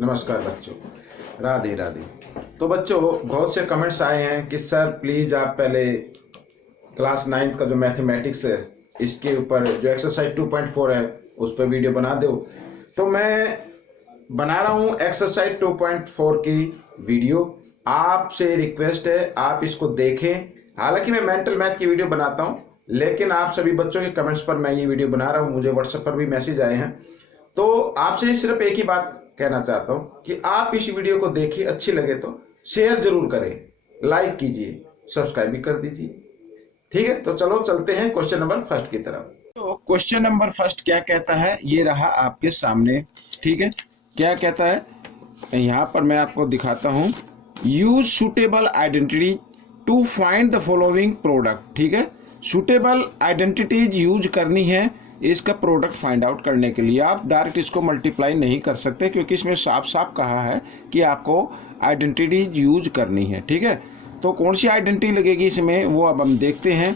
नमस्कार बच्चों, राधे राधे। तो बच्चों, बहुत से कमेंट्स आए हैं कि सर प्लीज़ आप पहले क्लास 9th का जो मैथमेटिक्स है इसके ऊपर जो एक्सरसाइज 2.4 है उस पर वीडियो बना दो। तो मैं बना रहा हूँ एक्सरसाइज 2.4 की वीडियो। आपसे रिक्वेस्ट है आप इसको देखें। हालांकि मैं मेंटल मैथ की वीडियो बनाता हूँ, लेकिन आप सभी बच्चों के कमेंट्स पर मैं ये वीडियो बना रहा हूँ। मुझे व्हाट्सएप पर भी मैसेज आए हैं। तो आपसे सिर्फ एक ही बात कहना चाहता हूँ कि आप इस वीडियो को देखिए, अच्छी लगे तो शेयर जरूर करें, लाइक कीजिए, सब्सक्राइब भी कर दीजिए। ठीक है, तो चलो चलते हैं क्वेश्चन नंबर फर्स्ट की तरफ। तो क्वेश्चन नंबर फर्स्ट क्या कहता है, ये रहा आपके सामने। ठीक है, क्या कहता है यहाँ पर मैं आपको दिखाता हूँ। Use suitable identity to find the following product. ठीक है, सुटेबल आइडेंटिटीज यूज करनी है इसका प्रोडक्ट फाइंड आउट करने के लिए। आप डायरेक्ट इसको मल्टीप्लाई नहीं कर सकते क्योंकि इसमें साफ साफ कहा है कि आपको आइडेंटिटीज यूज करनी है। ठीक है, तो कौन सी आइडेंटिटी लगेगी इसमें वो अब हम देखते हैं।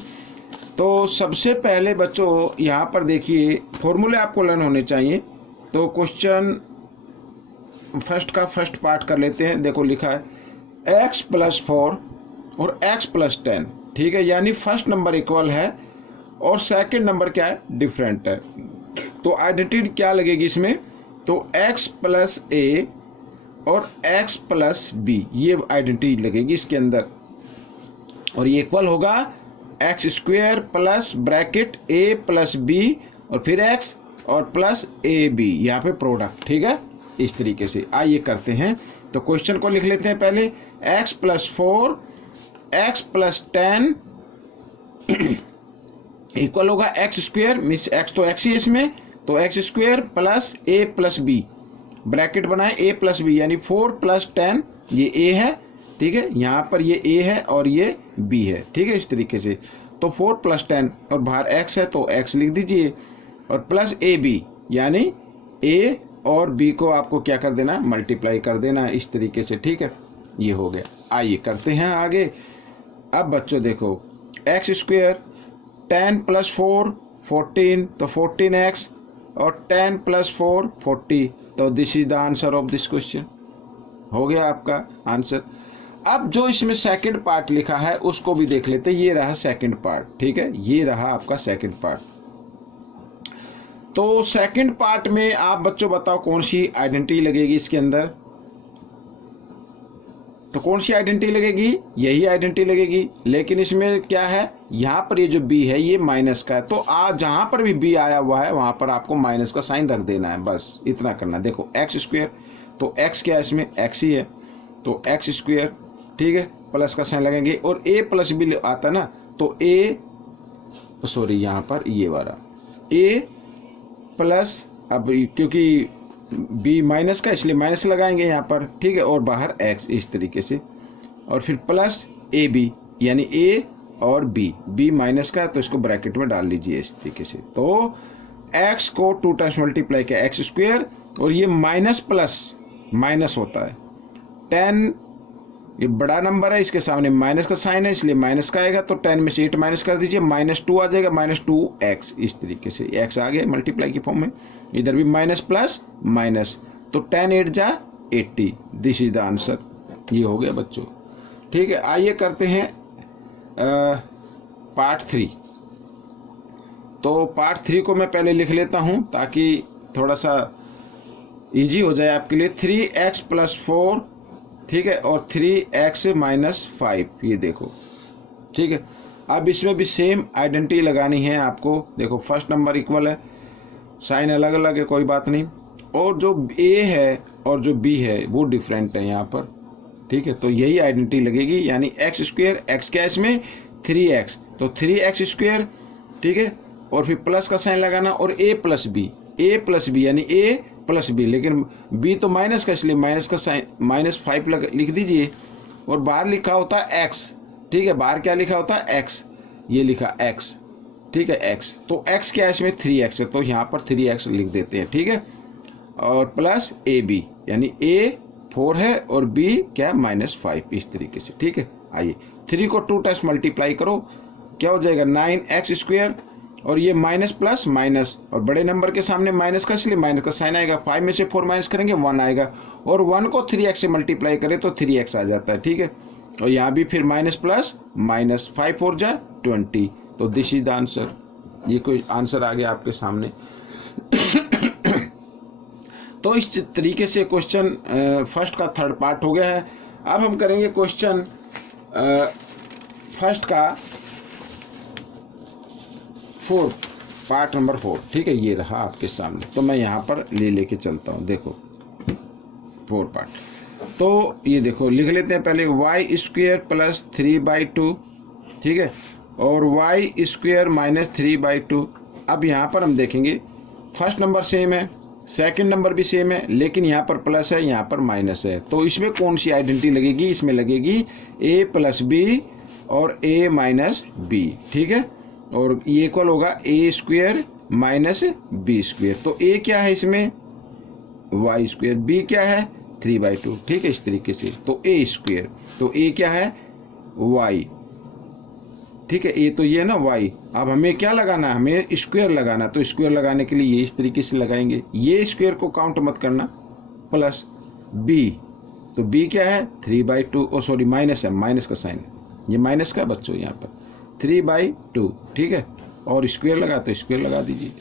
तो सबसे पहले बच्चों यहाँ पर देखिए, फॉर्मूले आपको लर्न होने चाहिए। तो क्वेश्चन फर्स्ट का फर्स्ट पार्ट कर लेते हैं। देखो लिखा है x+4 और x+10। ठीक है, यानी फर्स्ट नंबर इक्वल है और सेकंड नंबर क्या है, डिफरेंट है। तो आइडेंटिटी क्या लगेगी इसमें, तो x+a और x+b ये आइडेंटिटी लगेगी इसके अंदर। और ये इक्वल होगा x² प्लस ब्रैकेट a+b और फिर x और प्लस ab, यहाँ पे प्रोडक्ट। ठीक है, इस तरीके से आइए करते हैं। तो क्वेश्चन को लिख लेते हैं पहले। x+4 x+10 इक्वल होगा x² मिस x तो x ही इसमें, तो x² प्लस a+b ब्रैकेट बनाए a+b यानी 4 + 10 ये a है। ठीक है, यहाँ पर ये a है और ये b है। ठीक है, इस तरीके से। तो 4 + 10 और बाहर x है तो x लिख दीजिए और प्लस ab यानी a और b को आपको क्या कर देना, मल्टीप्लाई कर देना इस तरीके से। ठीक है, ये हो गया। आइए करते हैं आगे। अब बच्चों देखो, x² 10 + 4 14 तो 14x और 10 + 4 40, तो this is the answer of this question. हो गया आपका आंसर। अब जो इसमें सेकंड पार्ट लिखा है उसको भी देख लेते हैं। ये रहा सेकंड पार्ट। ठीक है, ये रहा आपका सेकंड पार्ट। तो सेकंड पार्ट में आप बच्चों बताओ कौन सी आइडेंटिटी लगेगी इसके अंदर। तो कौन सी आइडेंटिटी लगेगी, यही आइडेंटिटी लगेगी। लेकिन इसमें क्या है, यहाँ पर ये जो b है ये माइनस का है, तो जहां पर भी b आया हुआ है वहां पर आपको माइनस का साइन रख देना है, बस इतना करना। देखो x², तो x क्या है, इसमें x ही है तो x²। ठीक है, प्लस का साइन लगेंगे और a+b आता है ना, तो a सॉरी यहाँ पर ये वाला a प्लस, अब क्योंकि b माइनस का इसलिए माइनस लगाएंगे यहाँ पर। ठीक है, और बाहर x इस तरीके से और फिर प्लस ab यानी a और b माइनस का तो इसको ब्रैकेट में डाल लीजिए इस तरीके से। तो x को 2 टाइम्स मल्टीप्लाई किया x² और ये माइनस प्लस माइनस होता है 10, ये बड़ा नंबर है इसके सामने माइनस का साइन है इसलिए माइनस का आएगा, तो 10 में से 8 माइनस कर दीजिए, -2 आ जाएगा, -2x इस तरीके से x आ गया मल्टीप्लाई की फॉर्म में। इधर भी माइनस प्लस माइनस, तो 10 8 जा 80, दिस इज द आंसर। ये हो गया बच्चों। ठीक है, आइए करते हैं पार्ट 3। तो पार्ट 3 को मैं पहले लिख लेता हूं ताकि थोड़ा सा इजी हो जाए आपके लिए। 3x+4 ठीक है और 3x - 5, ये देखो। ठीक है, अब इसमें भी सेम आइडेंटिटी लगानी है आपको। देखो फर्स्ट नंबर इक्वल है, साइन अलग अलग है, कोई बात नहीं, और जो a है और जो b है वो डिफरेंट है यहाँ पर। ठीक है, तो यही आइडेंटिटी लगेगी, यानी x², x क्या है इसमें 3x, तो 3x²। ठीक है, और फिर प्लस का साइन लगाना और a+b यानी a+b, लेकिन b तो माइनस का इसलिए माइनस का साइन -5 लिख दीजिए और बाहर लिखा होता है x। ठीक है, बाहर क्या लिखा होता है x, ये लिखा x। ठीक है, x, तो x क्या है इसमें 3x है तो यहाँ पर 3x लिख देते हैं। ठीक है, और प्लस ab यानी a 4 है और b क्या है -5 इस तरीके से। ठीक है, आइए 3 को 2 टाइम्स मल्टीप्लाई करो, क्या हो जाएगा 9x² और ये माइनस प्लस माइनस, और बड़े नंबर के सामने माइनस का इसलिए माइनस का साइन आएगा। 5 में से 4 माइनस करेंगे 1 आएगा, और 1 को 3x से मल्टीप्लाई करें तो 3x आ जाता है, ठीक है। और यहाँ भी फिर माइनस प्लस माइनस, 5 4 जा 20, तो दिस इज द आंसर। ये कोई आंसर आ गया आपके सामने। तो इस तरीके से क्वेश्चन फर्स्ट का थर्ड पार्ट हो गया है। अब हम करेंगे क्वेश्चन फर्स्ट का फोर्थ पार्ट नंबर 4, ठीक है। ये रहा आपके सामने, तो मैं यहाँ पर लेके चलता हूँ। देखो 4 पार्ट, तो ये देखो लिख लेते हैं पहले y स्क्वायर प्लस 3/2, ठीक है, और y स्क्वायर माइनस 3/2। अब यहाँ पर हम देखेंगे फर्स्ट नंबर सेम है, सेकंड नंबर भी सेम है, लेकिन यहाँ पर प्लस है, यहाँ पर माइनस है। तो इसमें कौन सी आइडेंटिटी लगेगी? इसमें लगेगी a प्लस बी और a माइनस बी, ठीक है। और ये इक्वल होगा a square minus B square. तो a क्या है इसमें? y स्क्वायर, b क्या है? 3/2, ठीक है। इस तरीके से तो a स्क्वायर, तो a क्या है? y, ठीक है। a तो ये है ना y। अब हमें क्या लगाना है? हमें स्क्वायर लगाना। तो स्क्वायर लगाने के लिए ये इस तरीके से लगाएंगे, ये स्क्वायर को काउंट मत करना, प्लस b, तो b क्या है? 3/2, ओ सॉरी माइनस है, माइनस का साइन, ये माइनस का बच्चों यहाँ पर 3/2, ठीक है। और स्क्वायर लगा तो स्क्वायर लगा दीजिए।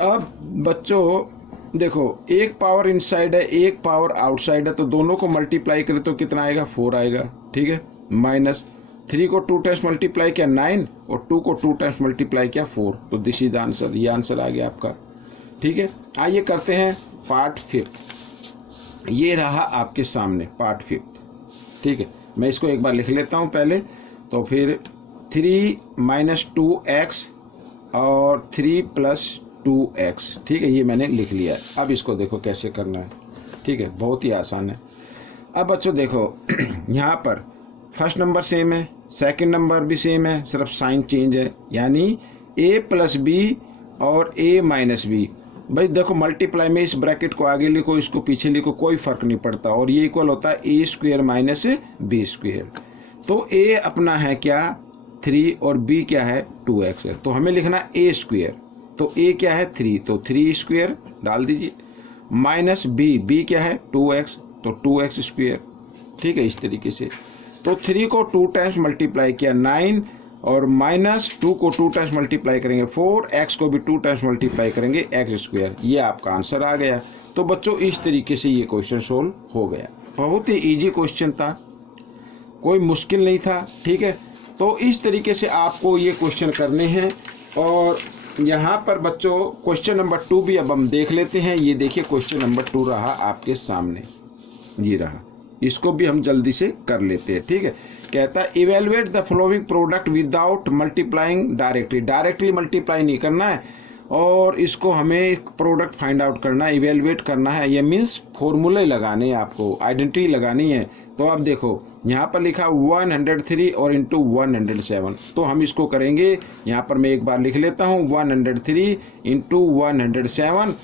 अब बच्चों देखो, एक पावर इनसाइड है, एक पावर आउटसाइड है, तो दोनों को मल्टीप्लाई करें तो कितना आएगा? 4 आएगा, ठीक है। माइनस 3 को 2 टाइम्स मल्टीप्लाई किया 9, और 2 को 2 टाइम्स मल्टीप्लाई किया 4, तो दिस इज आंसर। ये आंसर आ गया आपका, ठीक है। आइए करते हैं पार्ट 5। ये रहा आपके सामने पार्ट 5, ठीक है। मैं इसको एक बार लिख लेता हूँ पहले, तो फिर 3 माइनस 2x और 3 प्लस 2x, ठीक है। ये मैंने लिख लिया है। अब इसको देखो कैसे करना है, ठीक है, बहुत ही आसान है। अब बच्चों देखो यहाँ पर फर्स्ट नंबर सेम है, सेकंड नंबर भी सेम है, सिर्फ साइन चेंज है, यानी a प्लस बी और a माइनस बी। भाई देखो मल्टीप्लाई में इस ब्रैकेट को आगे लिखो, इसको पीछे लिखो, कोई फर्क नहीं पड़ता, और ये इक्वल होता है a square minus B square. तो a अपना है क्या? 3, और b क्या है? 2x है। तो हमें लिखना a स्क्वायर, तो a क्या है? 3, तो 3 स्क्वायर डाल दीजिए, माइनस b क्या है? 2x, तो 2x स्क्वायर, ठीक है। इस तरीके से तो 3 को 2 टाइम्स मल्टीप्लाई किया 9, और माइनस 2 को 2 टाइम्स मल्टीप्लाई करेंगे 4, x को भी 2 टाइम्स मल्टीप्लाई करेंगे x स्क्वायर। ये आपका आंसर आ गया। तो बच्चों इस तरीके से ये क्वेश्चन सोल्व हो गया। बहुत ही इजी क्वेश्चन था, कोई मुश्किल नहीं था, ठीक है। तो इस तरीके से आपको ये क्वेश्चन करने हैं। और यहाँ पर बच्चों क्वेश्चन नंबर 2 भी अब हम देख लेते हैं। ये देखिए क्वेश्चन नंबर 2 रहा आपके सामने, ये रहा, इसको भी हम जल्दी से कर लेते हैं, ठीक है। कहता है evaluate the following product without multiplying directly. Directly multiply नहीं करना है, और इसको हमें प्रोडक्ट फाइंड आउट करना है, इवेलुएट करना है। ये मीन्स फॉर्मूले लगाने हैं, आपको आइडेंटिटी लगानी है। तो अब देखो यहाँ पर लिखा 103 और इंटू 107, तो हम इसको करेंगे। यहाँ पर मैं एक बार लिख लेता हूँ 103 इंटू 107,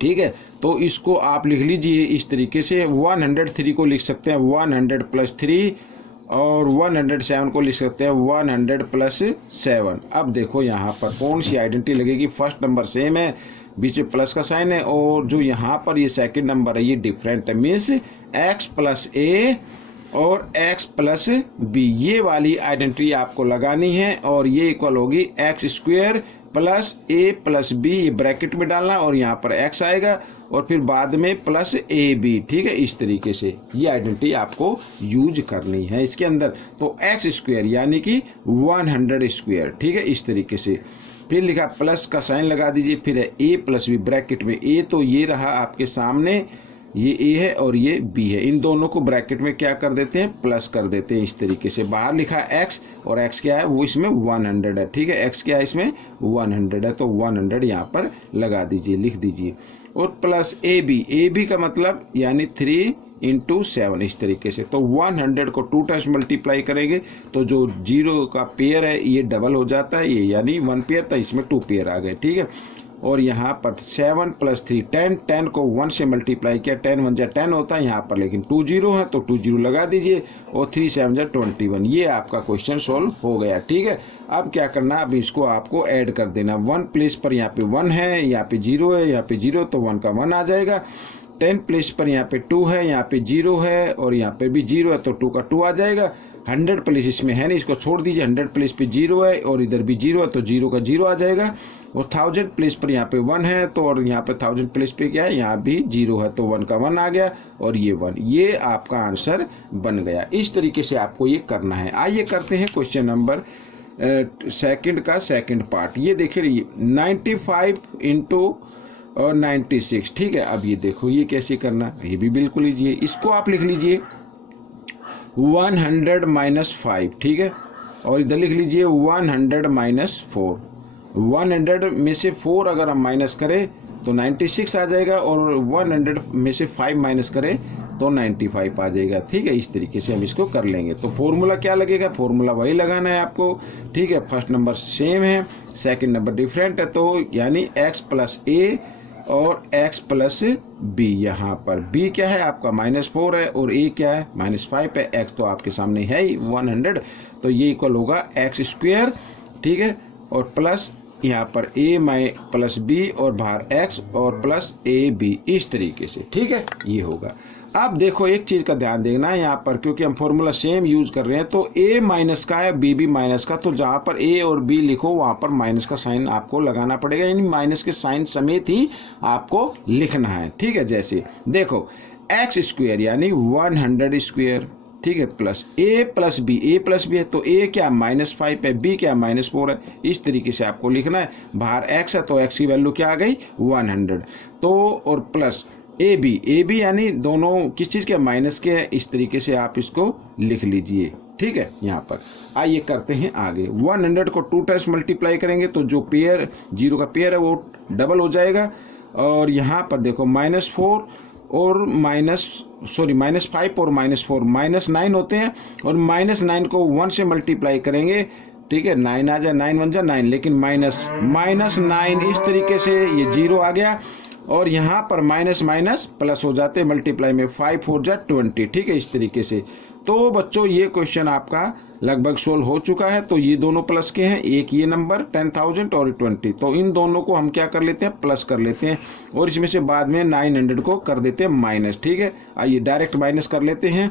ठीक है। तो इसको आप लिख लीजिए इस तरीके से, 103 को लिख सकते हैं 100 प्लस 3, और 107 को लिख सकते हैं 100 प्लस 7। अब देखो यहाँ पर कौन सी आइडेंटिटी लगेगी? फर्स्ट नंबर सेम है, बीच में प्लस का साइन है, और जो यहाँ पर ये सेकंड नंबर है ये डिफरेंट है, मीन्स x प्लस a और x प्लस b, ये वाली आइडेंटिटी आपको लगानी है। और ये इक्वल होगी x square plus a plus b, ये ब्रैकेट में डालना, और यहाँ पर x आएगा, और फिर बाद में प्लस ab, ठीक है। इस तरीके से ये आइडेंटिटी आपको यूज करनी है इसके अंदर। तो x स्क्वायर यानी कि 100 स्क्वायर, ठीक है। इस तरीके से फिर लिखा प्लस का साइन लगा दीजिए, फिर है a प्लस b ब्रैकेट में। a तो ये रहा आपके सामने, ये a है और ये b है, इन दोनों को ब्रैकेट में क्या कर देते हैं? प्लस कर देते हैं। इस तरीके से बाहर लिखा x, और x क्या है? वो इसमें 100 है, ठीक है। x क्या है? इसमें 100 है, तो 100 यहाँ पर लगा दीजिए, लिख दीजिए। और प्लस ab का मतलब यानी 3 इंटू 7, इस तरीके से। तो 100 को 2 टाइम्स मल्टीप्लाई करेंगे तो जो 0 का पेयर है ये डबल हो जाता है, ये यानी 1 पेयर था, इसमें 2 पेयर आ गए, ठीक है। और यहाँ पर 7 + 3 10, 10 को 1 से मल्टीप्लाई किया, 10 1 जा 10 होता है यहाँ पर, लेकिन 2 जीरो है तो 2 जीरो लगा दीजिए और 3 7 जा 21। ये आपका क्वेश्चन सोल्व हो गया। ठीक है, अब क्या करना, अब इसको आपको ऐड कर देना। 1 प्लेस पर यहाँ पे 1 है, यहाँ पे 0 है, यहाँ पे 0 तो 1 का 1 आ जाएगा। 10 प्लेस पर यहाँ पे 2 है, यहाँ पे 0 है और यहाँ पे भी 0 है तो 2 का 2 आ जाएगा। 100 प्लेस इसमें है नहीं, इसको छोड़ दीजिए। 100 प्लेस पे 0 है और इधर भी 0 है तो 0 का 0 आ जाएगा। और 1000 प्लेस पर यहाँ पे 1 है तो, और यहाँ पे 1000 प्लेस पे क्या है, यहाँ भी 0 है तो 1 का 1 आ गया और ये 1। ये आपका आंसर बन गया। इस तरीके से आपको ये करना है। आइए करते हैं क्वेश्चन नंबर सेकंड का सेकंड पार्ट। ये देखिए 95 इंटू और 96। ठीक है, अब ये देखो ये कैसे करना, ये भी बिल्कुल लीजिए। इसको आप लिख लीजिए 100 - 5। ठीक है, और इधर लिख लीजिए 100 - 4। 100 में से 4 अगर हम माइनस करें तो 96 आ जाएगा और 100 में से 5 माइनस करें तो 95 आ जाएगा। ठीक है, इस तरीके से हम इसको कर लेंगे। तो फॉर्मूला क्या लगेगा, फॉर्मूला वही लगाना है आपको। ठीक है, फर्स्ट नंबर सेम है, सेकंड नंबर डिफरेंट है, तो यानी x + a और x + b। यहाँ पर b क्या है आपका -4 है और a क्या है -5 है। x तो आपके सामने है ही 100, तो ये इक्वल होगा x²। ठीक है, और प्लस यहाँ पर a + b और बाहर x और प्लस ab, इस तरीके से। ठीक है, ये होगा। अब देखो एक चीज़ का ध्यान देना है यहाँ पर, क्योंकि हम फॉर्मूला सेम यूज कर रहे हैं तो a माइनस का है, b भी माइनस का, तो जहाँ पर a और b लिखो वहाँ पर माइनस का साइन आपको लगाना पड़ेगा, यानी माइनस के साइन समेत ही आपको लिखना है। ठीक है, जैसे देखो x² यानी 100²। ठीक है, plus a + b, a + b है तो a क्या -5 है, b क्या -4 है। इस तरीके से आपको लिखना है। बाहर x है तो x की वैल्यू क्या आ गई 100, तो और प्लस ab यानी दोनों किस चीज़ के माइनस के हैं। इस तरीके से आप इसको लिख लीजिए। ठीक है, यहाँ पर आइए करते हैं आगे। 100 को 2 टाइम्स मल्टीप्लाई करेंगे तो जो पेयर 0 का पेयर है वो डबल हो जाएगा। और यहाँ पर देखो -4 और -5 और -4 -9 होते हैं, और -9 को 1 से मल्टीप्लाई करेंगे। ठीक है, 9 आ जाए, 9 1 जा 9, लेकिन -9 इस तरीके से ये 0 आ गया और यहाँ पर माइनस प्लस हो जाते हैं मल्टीप्लाई में, 5 4 जा 20। ठीक है, इस तरीके से। तो बच्चों ये क्वेश्चन आपका लगभग सोल्व हो चुका है। तो ये दोनों प्लस के हैं, एक ये नंबर 10,000 और 20, तो इन दोनों को हम क्या कर लेते हैं, प्लस कर लेते हैं और इसमें से बाद में 900 को कर देते हैं माइनस। ठीक है, आइए डायरेक्ट माइनस कर लेते हैं।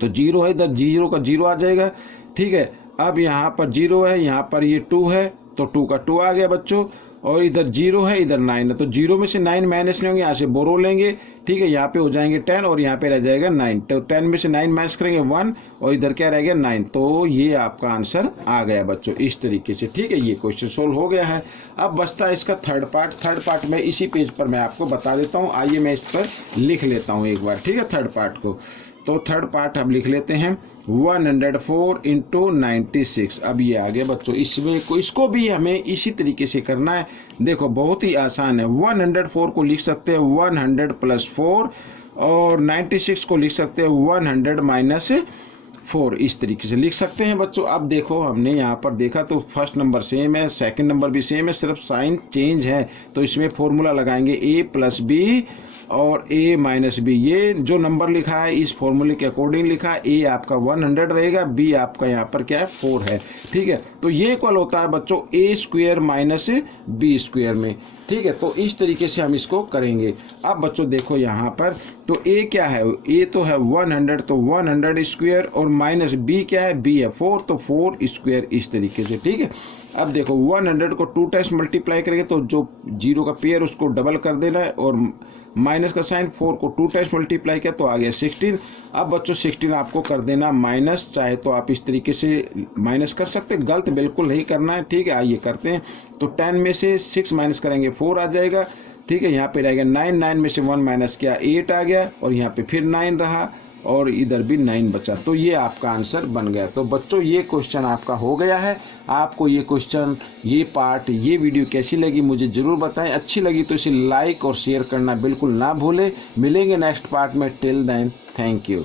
तो 0 है, इधर 0 का 0 आ जाएगा। ठीक है, अब यहाँ पर 0 है, यहाँ पर ये 2 है तो 2 का 2 आ गया बच्चों, और इधर 0 है, इधर 9 है, तो 0 में से 9 माइनस लेंगे, यहाँ से बोरो लेंगे। ठीक है, यहाँ पे हो जाएंगे 10 और यहाँ पे रह जाएगा 9, तो 10 में से 9 माइनस करेंगे 1 और इधर क्या रह गया 9। तो ये आपका आंसर आ गया बच्चों, इस तरीके से। ठीक है, ये क्वेश्चन सोल्व हो गया है। अब बचता है इसका थर्ड पार्ट में इसी पेज पर मैं आपको बता देता हूँ। आइए मैं इस पर लिख लेता हूँ एक बार। ठीक है, थर्ड पार्ट को, तो थर्ड पार्ट हम लिख लेते हैं 104 × 96। अब ये आ गया बच्चों, इसको भी हमें इसी तरीके से करना है। देखो बहुत ही आसान है। 104 को लिख सकते हैं 100 + 4 और 96 को लिख सकते हैं 100 - 4, इस तरीके से लिख सकते हैं बच्चों। अब देखो हमने यहाँ पर देखा तो फर्स्ट नंबर सेम है, सेकंड नंबर भी सेम है, सिर्फ साइन चेंज है। तो इसमें फॉर्मूला लगाएंगे a + b और a - b। ये जो नंबर लिखा है इस फॉर्मूले के अकॉर्डिंग लिखा है। a आपका 100 रहेगा, b आपका यहाँ पर क्या है 4 है। ठीक है, तो ये इक्वल होता है बच्चों a² - b² में। ठीक है, तो इस तरीके से हम इसको करेंगे। अब बच्चों देखो यहाँ पर तो a क्या है, a तो है 100, तो 100² और -b क्या है, b है 4, तो 4², इस तरीके से। ठीक है, अब देखो 100 को 2 टाइम्स मल्टीप्लाई करेंगे तो जो 0 का पेयर उसको डबल कर देना है और माइनस का साइन, 4 को 2 टाइम्स मल्टीप्लाई किया तो आ गया 16। अब बच्चों 16 आपको कर देना माइनस, चाहे तो आप इस तरीके से माइनस कर सकते, गलत बिल्कुल नहीं करना है। ठीक है, आइए करते हैं। तो 10 में से 6 माइनस करेंगे 4 आ जाएगा। ठीक है, यहाँ पे रहेगा 9, 9 में से 1 माइनस किया 8 आ गया और यहाँ पे फिर 9 रहा और इधर भी 9 बचा, तो ये आपका आंसर बन गया। तो बच्चों ये क्वेश्चन आपका हो गया है। आपको ये क्वेश्चन, ये पार्ट, ये वीडियो कैसी लगी मुझे ज़रूर बताएं। अच्छी लगी तो इसे लाइक और शेयर करना बिल्कुल ना भूलें। मिलेंगे नेक्स्ट पार्ट में। Till then, thank you.